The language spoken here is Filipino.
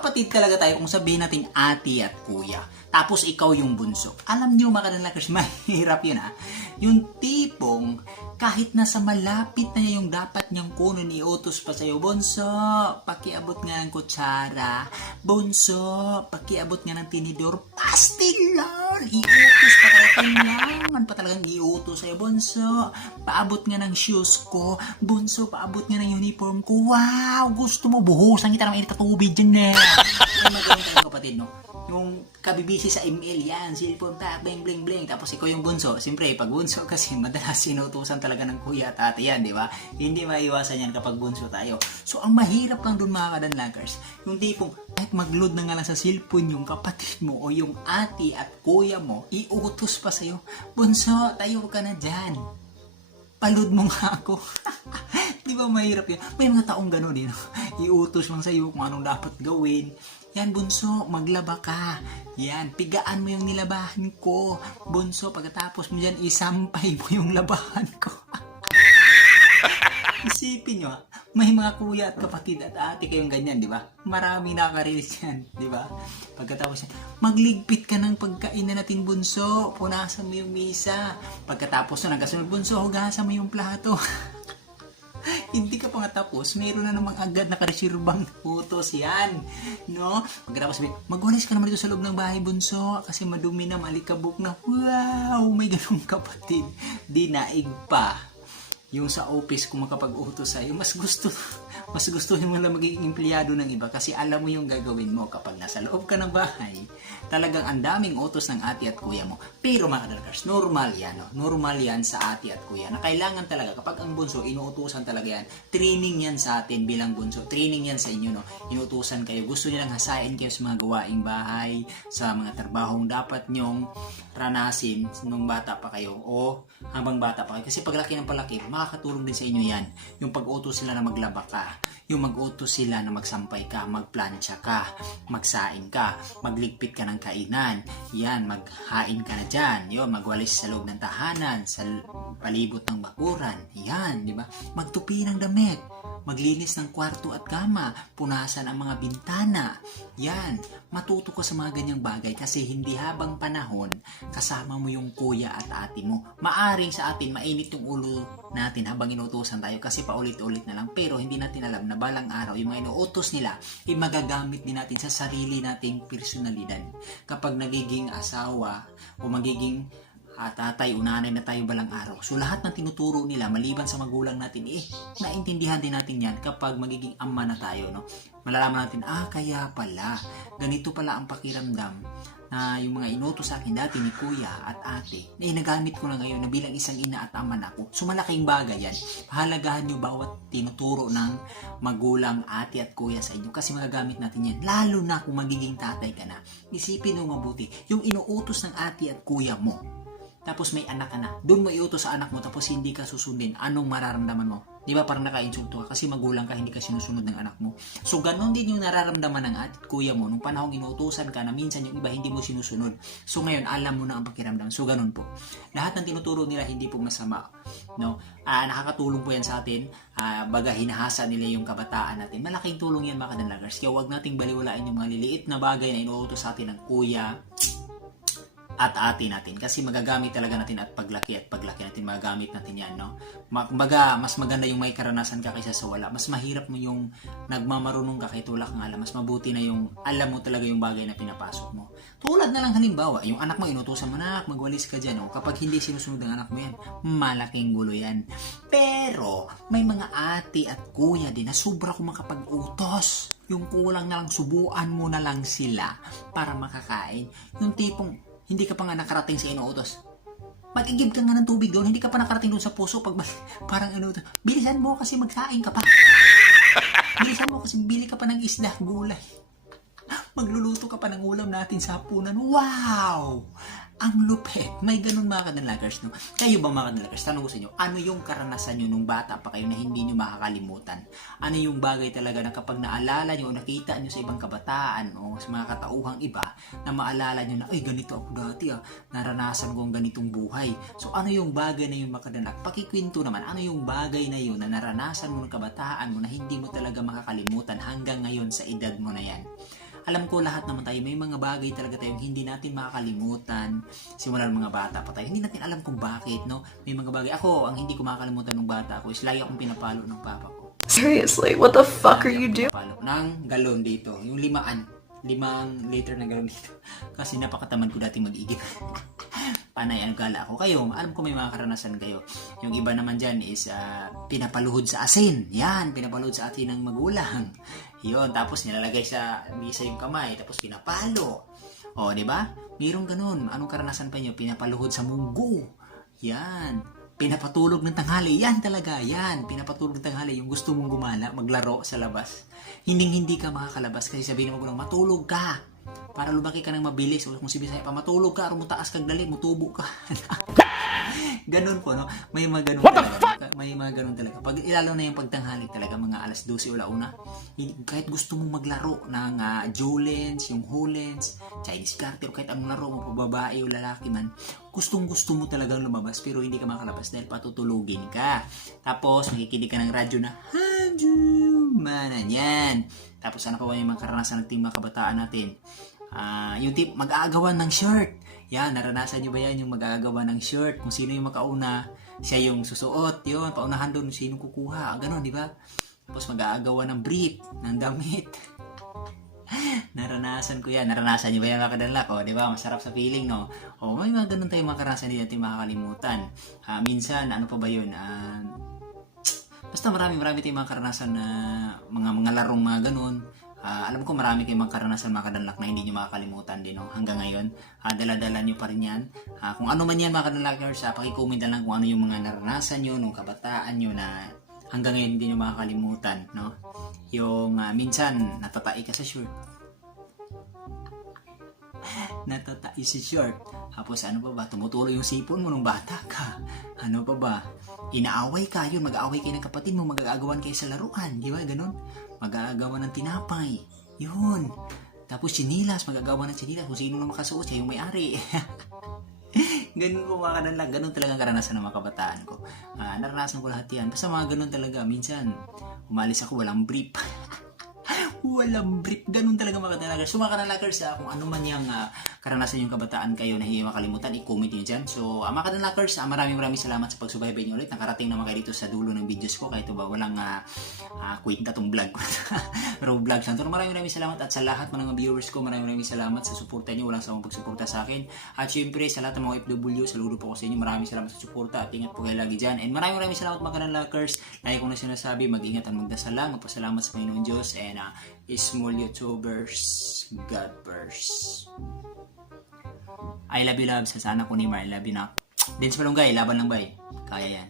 magkakapatid talaga tayo kung sabihin natin ate at kuya. Tapos ikaw yung bunso. Alam niyo mga kanalakers, mahirap yun ha. Yung tipong kahit nasa malapit na yung dapat niyang kunin, iutos pa sa'yo, bunso, pakiabot nga ng kutsara. Bunso, pakiabot nga ng tinidor. Pastilan! Iutos pa talaga. Kailangan pa talagang iutos sa'yo. Bunso, paabot nga ng shoes ko. Bunso, paabot nga ng uniform ko. Wow! Gusto mo, buhusan kita ng init at tubig dyan eh. Ay, magaling tayong kapatid, no? Yung kabibisi sa email, yan, cellphone pa, bling, bling, bling. Tapos ikaw yung bunso. Siyempre, pag bunso kasi madalas sinutusan talaga ng kuya at ate yan, di ba? Hindi maiwasan yan kapag bunso tayo. So, ang mahirap lang dun mga kadanlakers, yung tipong, kahit mag-load na nga lang sa cellphone yung kapatid mo o yung ate at kuya mo, iutos pa sa'yo, bunso, tayo ka na dyan. Palud mo nga ako. Di ba mahirap yun? May mga taong gano'n din. Iutos lang sa'yo kung anong dapat gawin. Yan, bunso, maglaba ka. Yan, pigaan mo yung nilabahan ko. Bunso, pagkatapos mo dyan, isampay mo yung labahan ko. Isipin nyo, may mga kuya at kapatid at ate kayong ganyan, di ba? Marami nakaka-release yan, di ba? Pagkatapos yan, magligpit ka ng pagkain na natin, bunso. Punasan mo yung misa. Pagkatapos na nagkasunod, bunso, hugasan mo yung plato. Hindi ka pa nga tapos, mayroon na namang agad nakareserbang utos yan, no? Pagkatapos sabi, magwalis ka naman dito sa loob ng bahay, bunso, kasi madumi na, malikabok na. Wow, may ganung kapatid. Dinaig pa. Yung sa office kung makapag-utos sa'yo, mas gusto mo na magiging empleyado ng iba kasi alam mo yung gagawin mo kapag nasa loob ka ng bahay. Talagang ang daming utos ng ate at kuya mo. Pero mga kadalakers, normal yan. No? Normal yan sa ate at kuya na kailangan talaga kapag ang bunso, inuutusan talaga yan. Training yan sa atin bilang bunso. Training yan sa inyo. No? Inuutusan kayo. Gusto nilang hasain kayo sa mga gawaing bahay, sa mga trabahong dapat nyong ranasin nung bata pa kayo o habang bata pa kayo. Kasi paglaki ng palaki, makakatulong din sa inyo yan. Yung pag-utos sila na maglaba ka, yung mag-utos sila na magsampay ka, magplansya ka, magsaing ka, magligpit ka ng kainan, yan, maghain ka na dyan, yun, magwalis sa loob ng tahanan, sa palibot ng bakuran, yan, di ba? Magtupi ng damit, maglinis ng kwarto at kama, punasan ang mga bintana, yan, matuto ka sa mga ganyang bagay kasi hindi habang panahon kasama mo yung kuya at ate mo. Maaring sa atin mainit yung ulo natin habang inuutosan tayo kasi paulit-ulit na lang, pero hindi natin alam na balang araw yung mga inuutos nila ay magagamit din natin sa sarili nating personalidad. Kapag nagiging asawa o magiging tatay o nanay na tayo balang araw. So lahat ng tinuturo nila maliban sa magulang natin, naintindihan din natin yan kapag magiging ama na tayo, no? Malalaman natin, kaya pala, ganito pala ang pakiramdam na yung mga inutos sa akin dati ni kuya at ate, nagamit ko na ngayon na bilang isang ina at ama na ako. So malaking bagay yan. Pahalagahan nyo bawat tinuturo ng magulang, ate at kuya sa inyo kasi magagamit natin yan. Lalo na kung magiging tatay ka na. Isipin mo mabuti, yung inuutos ng ate at kuya mo, tapos may anak ka na, doon mo iutos sa anak mo tapos hindi ka susundin, anong mararamdaman mo? Di ba parang naka-insulto ka kasi magulang ka, hindi ka sinusunod ng anak mo. So ganon din yung nararamdaman ng ate at kuya mo nung panahong inuutosan ka na minsan yung iba hindi mo sinusunod. So ngayon alam mo na ang pakiramdam. So ganon po. Lahat ng tinuturo nila hindi po masama, no? Nakakatulong po yan sa atin. Baga hinahasa nila yung kabataan natin. Malaking tulong yan mga kadalagers. Kaya huwag nating baliwalain yung mga liliit na bagay na inuutos sa atin ng kuya at ate natin kasi magagamit talaga natin at paglaki natin magagamit natin yan, no? Kumbaga mas maganda yung may karanasan ka kaysa sa wala. Mas mahirap mo yung nagmamarunong ka kahit wala kang alam. Mas mabuti na yung alam mo talaga yung bagay na pinapasok mo. Tulad na lang halimbawa, yung anak mo inutusan mo na magwalis ka dyan, no? Kapag hindi sinusunod ng anak mo yan, malaking gulo yan. Pero may mga ate at kuya din na sobra kung makapag-utos. Yung kulang na lang, subuan mo na lang sila para makakain. Yung tipong hindi ka pa nga nakarating sa inuutos. Mag-igib ka nga ng tubig doon. Hindi ka pa nakarating doon sa puso. Parang inuutos. Bilisan mo kasi magsaing ka pa. Bilisan mo kasi bili ka pa ng isda, gulay. Magluluto ka pa ng ulam natin sa hapunan. Wow! Ang lupit. May ganun mga kadalagers, no? Kayo ba mga kadalagers? Tanong ko sa inyo, ano yung karanasan nyo nung bata pa kayo na hindi nyo makakalimutan? Ano yung bagay talaga na kapag naalala nyo o nakita nyo sa ibang kabataan o sa mga katauhang iba na maalala nyo na, ay ganito ako dati naranasan ko ang ganitong buhay. So ano yung bagay na yung mga kadalagers? Pakikwento naman, ano yung bagay na yun na naranasan mo ng kabataan mo na hindi mo talaga makakalimutan hanggang ngayon sa edad mo na yan? alam ko lahat naman tayo, may mga bagay talaga tayong hindi natin makakalimutan. Simula ng mga bata pa tayo, hindi natin alam kung bakit, no? May mga bagay. Ako, ang hindi ko makakalimutan ng bata ko is lagi akong pinapalo ng papa ko. Seriously, what the fuck are you doing? Pinapalo ng galon dito, yung 5 liter na galon dito. Kasi napakatamad ko dati mag-igip. Panay ang gala ako. Kayo, alam ko may mga karanasan kayo. Yung iba naman dyan is pinapaluhod sa asin. Yan, pinapaluhod sa atin ng magulang. Yun, tapos nilalagay sa misa yung kamay, tapos pinapalo. O, di ba? Mayroong ganun. Anong karanasan pa nyo? Pinapaluhod sa munggo. Yan. Pinapatulog ng tanghali. Yan talaga. Yan. Pinapatulog ng tanghali. Yung gusto mong gumala, maglaro sa labas. Hindi ka makakalabas kasi sabihin mo lang, matulog ka. Para lumaki ka ng mabilis. O kung sabihin pa, matulog ka, mutaas kag dali, mutubo ka. Ganun po, no? May mga ganun talaga. May mga ganun talaga. Pag ilalo na yung pagtanghali talaga, mga alas 12 o launa, kahit gusto mong maglaro ng Jolens, yung Holens, Chinese garter, o kahit anong laro mo, babae o lalaki man, gustong-gusto mo talagang lumabas pero hindi ka makalabas dahil patutulugin ka. Tapos, makikinig ka ng radyo na, Hadju, manan yan. Tapos, ano pa ba yung mga karanasan ng mga kabataan natin? Yung tip, mag-aagawan ng shirt. Yan, naranasan nyo ba yan yung mag-aagawan ng shirt? Kung sino yung makauna, siya yung susuot. Yun, paunahan doon, sino kukuha. Ganon, di ba? Tapos mag-aagawan ng brief, ng damit. Naranasan ko yan. Naranasan nyo ba yan mga kadalak? O, di ba? Masarap sa feeling, no? O, may mga ganun tayong mga karanasan din natin makakalimutan. Minsan, ano pa ba yun? Basta marami tayong mga karanasan na mga larong mga ganun. Alam ko marami kayong mga karanasan mga kadalak na hindi nyo makakalimutan din, no? Hanggang ngayon, dala-dala nyo pa rin yan. Kung ano man yan mga kadalakers, paki-comment na lang kung ano yung mga naranasan nyo nung kabataan nyo na hanggang ngayon hindi nyo makakalimutan, no? Yung minsan natatai ka sa short. Natatai sa short. Tapos ano pa ba? Tumutulo yung sipon mo nung bata ka. Ano pa ba? Inaaway ka, yun, mag-aaway kayo ng kapatid mo, mag-aagawan kayo sa laruan, di ba? Ganun. Mag-aagawan ng tinapay. Yun. Tapos sinilas, mag-aagawan ng sinilas. Kung sino na makasuot, siya yung may-ari. Ganun po mga kanalag. Ganun talaga karanasan ng mga kabataan ko. Naranasan ko lahat yan. Basta mga ganun talaga. Minsan, umalis ako, walang brief. Walang brief. Ganun talaga mga kanalagers. So mga kanalagers, kung ano man yung karanasan yung kabataan kayo na hindi makalimutan, i-comment nyo dyan. So mga kanalagers, maraming salamat sa pagsubaybay nyo ulit. Nakarating naman kayo dito sa dulo ng videos ko. Kahit ba walang kwenta tong vlog ko. Pero vlog lang. So maraming salamat. At sa lahat mga viewers ko, maraming salamat sa suporta nyo. Walang sawang pagsuporta sa akin. At syempre sa lahat ng mga FW, saludo po ko sa inyo. Maraming salamat sa suporta. At ingat po kayo lagi dyan. And maraming salamat mga kanalagers. Lagi ko na sinasabi, mag-ingat at magdasal lang. Magpasalamat sa Panginoon Diyos. And small YouTubers, God first. I love you, love. Sa sana ko ni Mar, I love you na. Dance pa lang, guys. Laban lang, bay. Kaya yan.